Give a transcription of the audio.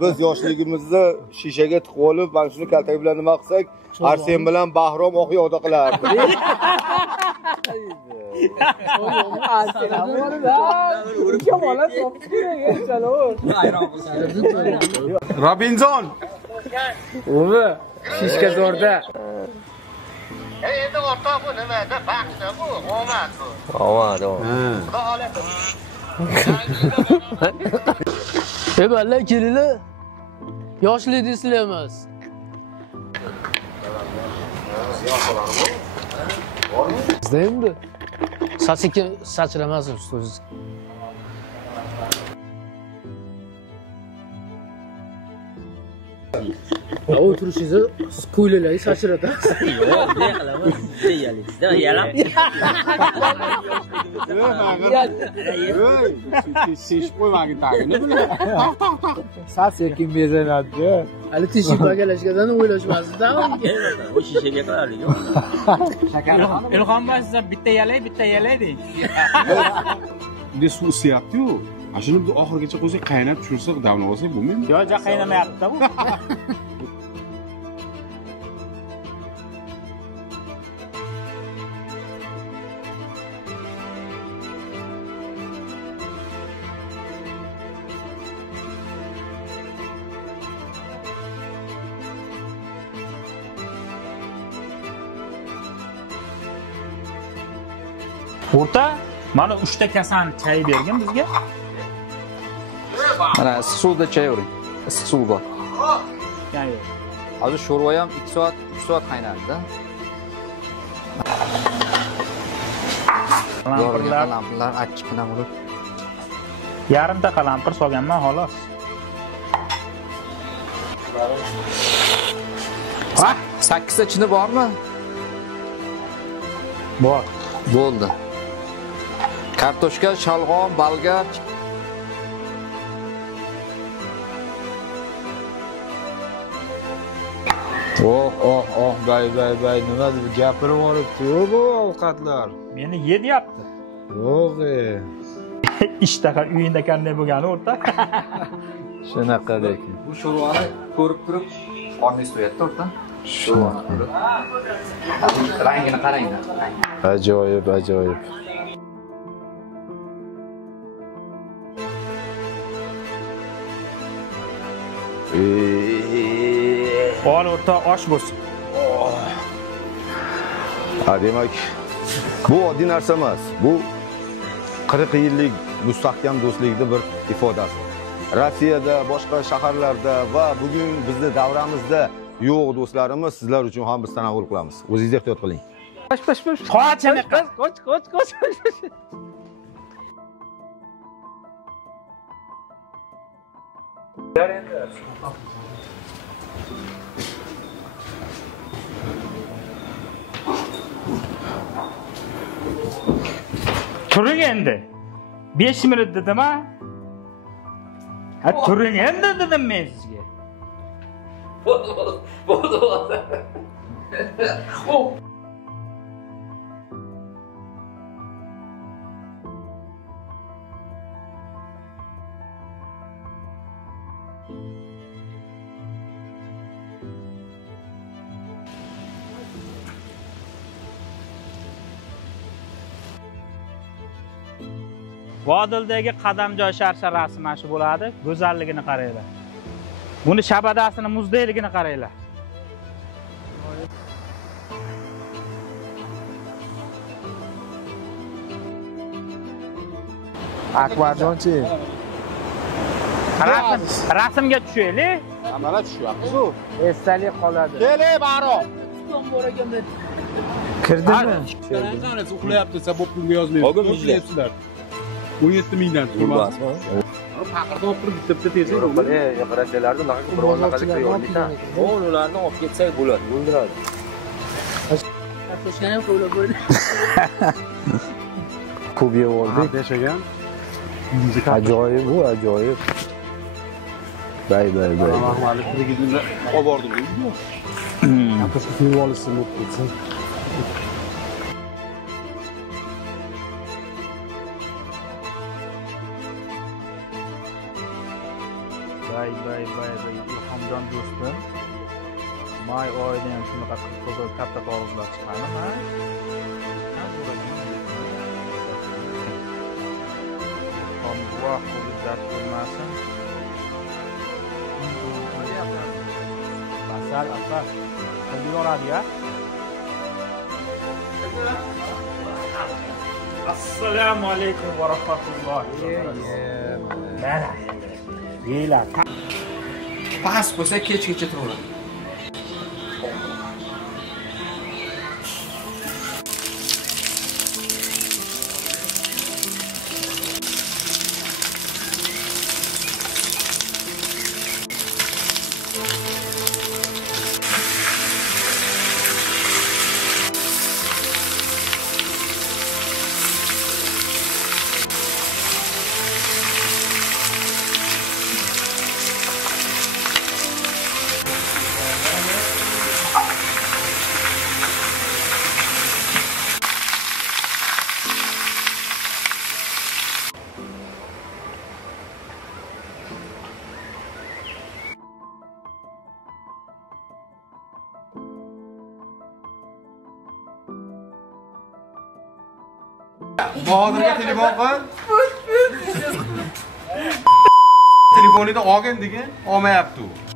biz yoshligimizda shishaga tiqib olib, mana shuni kaltak bilan nima qilsak, Arsen bilan Bahrom oq yoqda qilardi. Robinson. Umi, shishka zo'rda. Endi o'rtoq bu nimada? Baxtda bu, omad bu. Omad. Xudo xolasa. Balla kelinglar. Yoshlik deysizlar emas. Sizda endi sachiga sachramasin ustoz. O'tirishingizni ko'ylalarga sachratasiz. Yo'q, ne qilaman? Deyalisizda, yalam. Siz qo'ymagin tagini bilan. Sal sekin bezanadi. Hali teshib bagalashgandan o'ylashmasizda. O shishaga qaraylik. Ilhom boy siz bitta yalay deng. Bunday suv isiyapti-yu. Ana shuni biz oxirigacha qo'ysak, qaynab tushirsak, damlab olsak bo'lmaymi? Yo'q, ja qaynamayapti bu. O'rta, mana 3 ta kasan chay bergin bizga. Mana issiq suvda chayavering. Issiq suv bor. Yani Hozir sho'rva ham 2 soat, 3 soat qaynadi-da. Qalampirlar achchiqqina bo'lib. yarimta qalampir solganman xolos. Ha, 8 ta chini bormi? Bor. Bo'ldi. Kartoshka, shalg'om, balgar. Bay, nima deb gapirib olibdi-yu bu ovqatlar. Meni ye deyapti. Yo'q. Ishtaha uyingda qanday bo'lgani o'rta. Shunaqa lekin. Bu sho'rvani ko'rib turib, qorningiz to'yapti o'rta. Sho'rvani ko'rib. Rangini qaranglar. Ajoyib. Ol o'rta osh bo'lsin. Ha, demak, bu oddiy narsa emas. Bu 40 yillik mustahkam do'stlikning bir ifodasi. Rossiyada, boshqa shaharlarda va bugun bizning davramizda yo'q do'stlarimiz sizlar uchun ham biz tanovul qilamiz. O'zingiz ehtiyot qiling. Qoch. Turing endi. 5 minut dedim-a? Ha, turing endi dedim men sizga. Bo'ldi. Vodildagi qadamjoy sharsharasi mana shu bo'ladi. Go'zalligini qaranglar. Buni shabadasini muzdayligini qaranglar. Akbarjonchi. Rasmga tushaylik. Mana tushyapsiz-ku. Esdalik qoladi. Keling, Bahrom. Kirdimi? Qanaqasi uxlayapti desa, bo'p pulga yozmaysiz. Og'im uxlayapsizlar. 17 mingdan turmas. Faqirda olib turib bitta tezlik. Qarashalarni unaqa qurollarga yo'llaysan. Ularni olib ketsak bo'ladi. Bo'ldiradi. Kartoshkani ham qo'ylab qo'ydi. Ko'p yeb oldik. Yashagan. Ajoyib bu, ajoyib. Bay. Mahmadovligini olib bordim. Kartoshka yeb olishsin deb ketsin. ilhomjon do'stim, may oyida ham shunaqa qizil katta qog'ozlar chiqadimi, ha? Alloh qo'li dard bo'lmasin. Asal. Qilib yoradi-ya. Assalomu alaykum va rahmatullohi. Mana. Yeylar. Past bo'lsa kechgacha turaveradi. Bahadırga telefon qil. Telefonida olgin degan, olmayapti u.